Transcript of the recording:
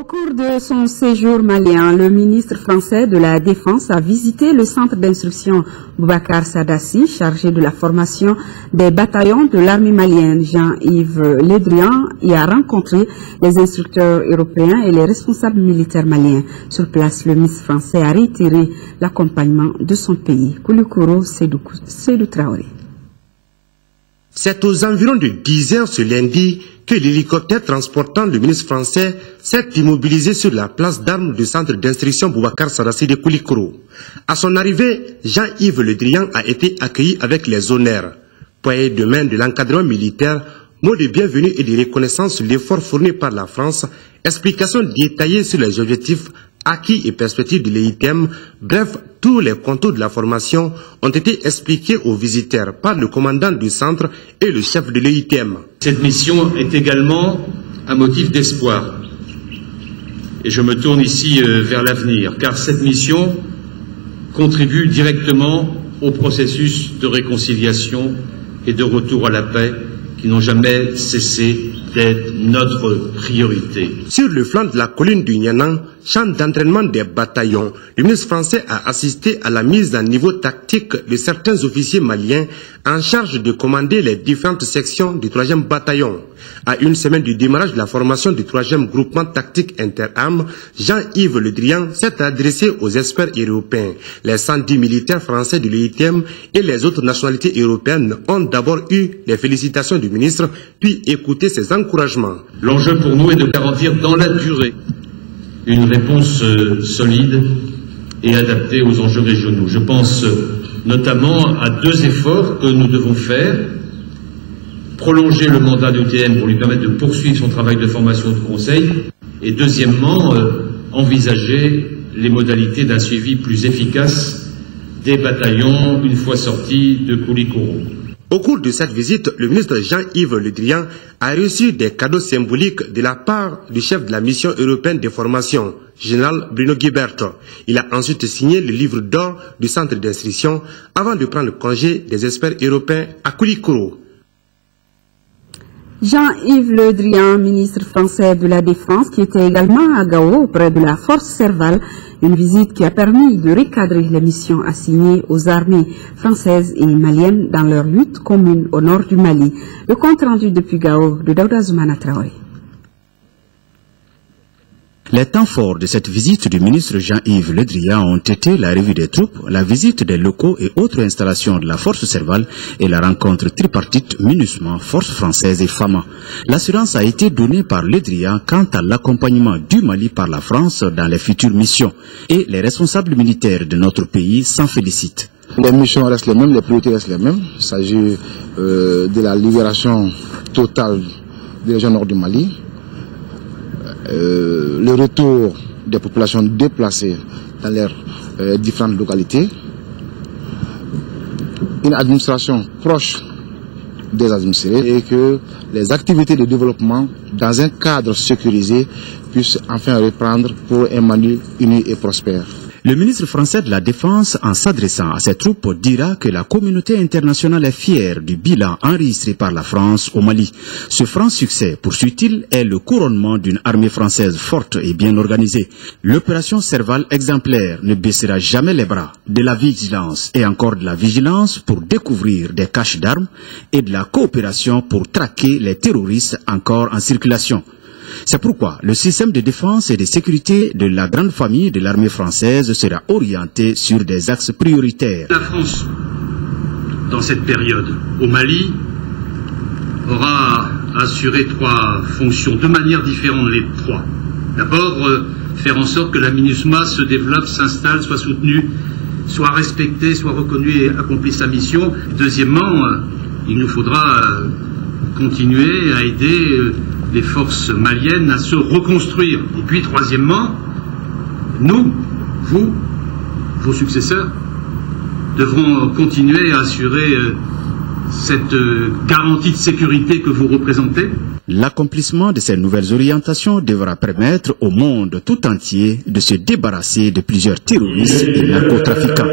Au cours de son séjour malien, le ministre français de la Défense a visité le centre d'instruction Boubacar Sadassi, chargé de la formation des bataillons de l'armée malienne. Jean-Yves Le Drian y a rencontré les instructeurs européens et les responsables militaires maliens. Sur place, le ministre français a réitéré l'accompagnement de son pays. Kouloukoro Seydou Traoré. C'est aux environs de 10 heures ce lundi que l'hélicoptère transportant le ministre français s'est immobilisé sur la place d'armes du centre d'instruction Boubacar Sadassi de Koulikoro. À son arrivée, Jean-Yves Le Drian a été accueilli avec les honneurs. Poignée de main de l'encadrement militaire, mot de bienvenue et de reconnaissance sur l'effort fourni par la France, explications détaillées sur les objectifs, acquis et perspectives de l'EITM, bref, tous les contours de la formation ont été expliqués aux visiteurs par le commandant du centre et le chef de l'EITM. Cette mission est également un motif d'espoir. Et je me tourne ici vers l'avenir, car cette mission contribue directement au processus de réconciliation et de retour à la paix qui n'ont jamais cessé d'être notre priorité. Sur le flanc de la colline du Nyanan, champ d'entraînement des bataillons, le ministre français a assisté à la mise à niveau tactique de certains officiers maliens en charge de commander les différentes sections du 3e bataillon. À une semaine du démarrage de la formation du 3e groupement tactique interarmes, Jean-Yves Le Drian s'est adressé aux experts européens. Les 110 militaires français de l'EITM et les autres nationalités européennes ont d'abord eu les félicitations du ministre, puis écouté ses encouragements. L'enjeu pour nous est de garantir dans la durée une réponse solide et adaptée aux enjeux régionaux. Je pense notamment à 2 efforts que nous devons faire. Prolonger le mandat de l'EITM pour lui permettre de poursuivre son travail de formation de conseil et deuxièmement, envisager les modalités d'un suivi plus efficace des bataillons une fois sortis de Koulikoro. Au cours de cette visite, le ministre Jean-Yves Le Drian a reçu des cadeaux symboliques de la part du chef de la mission européenne de formation, général Bruno Guibert. Il a ensuite signé le livre d'or du centre d'instruction avant de prendre congé des experts européens à Koulikoro. Jean-Yves Le Drian, ministre français de la Défense, qui était également à Gao auprès de la force Serval, une visite qui a permis de recadrer les missions assignées aux armées françaises et maliennes dans leur lutte commune au nord du Mali. Le compte rendu depuis Gao de Daouda Zoumana Traoré. Les temps forts de cette visite du ministre Jean-Yves Le Drian ont été la revue des troupes, la visite des locaux et autres installations de la force Serval et la rencontre tripartite MINUSMA, force française et FAMA. L'assurance a été donnée par Le Drian quant à l'accompagnement du Mali par la France dans les futures missions et les responsables militaires de notre pays s'en félicitent. Les missions restent les mêmes, les priorités restent les mêmes. Il s'agit de la libération totale des régions nord du Mali. Le retour des populations déplacées dans leurs différentes localités, une administration proche des administrés et que les activités de développement dans un cadre sécurisé puissent enfin reprendre pour un Mali uni et prospère. Le ministre français de la Défense, en s'adressant à ses troupes, dira que la communauté internationale est fière du bilan enregistré par la France au Mali. Ce franc succès, poursuit-il, est le couronnement d'une armée française forte et bien organisée. L'opération Serval exemplaire ne baissera jamais les bras. De la vigilance et encore de la vigilance pour découvrir des caches d'armes et de la coopération pour traquer les terroristes encore en circulation. C'est pourquoi le système de défense et de sécurité de la grande famille de l'armée française sera orienté sur des axes prioritaires. La France, dans cette période au Mali, aura assuré 3 fonctions de manière différente les 3. D'abord, faire en sorte que la MINUSMA se développe, s'installe, soit soutenue, soit respectée, soit reconnue et accomplisse sa mission. Deuxièmement, il nous faudra continuer à aider les forces maliennes à se reconstruire. Et puis, troisièmement, nous, vous, vos successeurs, devront continuer à assurer cette garantie de sécurité que vous représentez. L'accomplissement de ces nouvelles orientations devra permettre au monde tout entier de se débarrasser de plusieurs terroristes et narcotrafiquants.